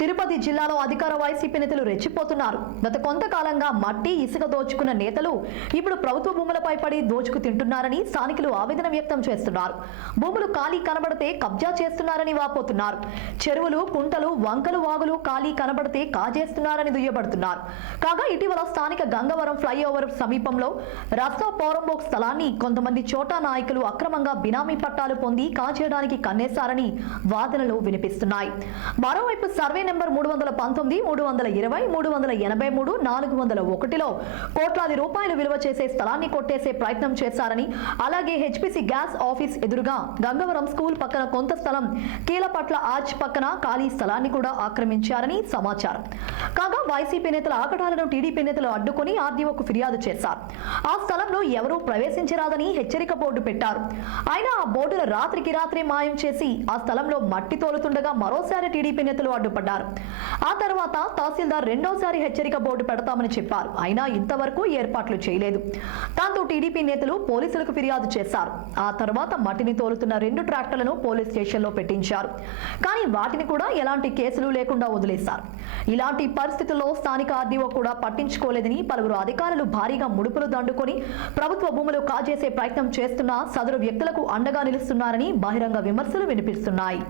తిరుపతి జిల్లాలో అధికార వైసీపీ నేతలు రెచ్చిపోతున్నారు. గత కొంతకాలంగా మట్టి ఇసుక దోచుకున్న నేతలు ఇప్పుడు ప్రభుత్వ భూములపై పడి దోచుకు తింటున్నారని స్థానికులు ఆవేదన వ్యక్తం చేస్తున్నారు. భూములు ఖాళీ కనబడితే కబ్జా చేస్తున్నారని వాపోతున్నారు. చెరువులు, కుంటలు, వంకలు, వాగులు ఖాళీ కనబడితే కాజేస్తున్నారని దుయ్యబడుతున్నారు. కాగా ఇటీవల స్థానిక గంగవరం ఫ్లైఓవర్ సమీపంలో రస్తా పోరంబోక్ స్థలాన్ని కొంతమంది చోటా నాయకులు అక్రమంగా బినామీ పట్టాలు పొంది కాజేయడానికి కన్నేశారని వాదనలు వినిపిస్తున్నాయి. మరోవైపు సర్వే నెంబర్ 319, 320, 383, 401లో కోట్లాది రూపాయలు విలువ చేసే స్థలాన్ని కొట్టేసే ప్రయత్నం చేశారని, అలాగే హెచ్పిసి గ్యాస్ ఆఫీస్ ఎదురుగా గంగవరం స్కూల్ పక్కన కొంత స్థలం, కీలపట్ల ఆర్చ్ పక్కన ఖాళీ స్థలాన్ని కూడా ఆక్రమించారని సమాచారం. కాగా వైసీపీ నేతల ఆకటాలను టీడీపీ నేతలు అడ్డుకుని ఆర్డీఓకు ఫిర్యాదు చేశారు. ఆ స్థలంలో ఎవరూ ప్రవేశించరాదని హెచ్చరిక బోర్డు పెట్టారు. అయినా ఆ బోర్డును రాత్రికి రాత్రి మాయం చేసి ఆ స్థలంలో మట్టి తోలుతుండగా మరోసారి టీడీపీ నేతలు అడ్డుపడ్డారు. ఆ తర్వాత తహసీల్దార్ రెండోసారి హెచ్చరిక బోర్డు పెడతామని చెప్పారు. అయినా ఇంతవరకు ఏర్పాట్లు చేయలేదు. దాంతో టీడీపీ నేతలు పోలీసులకు ఫిర్యాదు చేశారు. ఆ తర్వాత మట్టిని తోలుతున్న 2 ట్రాక్టర్లను పోలీస్ స్టేషన్లో పెట్టించారు. కానీ వాటిని కూడా ఎలాంటి కేసులు లేకుండా వదిలేశారు. ఇలాంటి పరిస్థితుల్లో స్థానిక ఆర్డీఓ కూడా పట్టించుకోలేదని పలువురు అధికారులు భారీగా ముడుపులు దండుకొని ప్రభుత్వ భూములు కాజేసే ప్రయత్నం చేస్తున్న సదరు వ్యక్తులకు అండగా నిలుస్తున్నారని బహిరంగ విమర్శలు వినిపిస్తున్నాయి.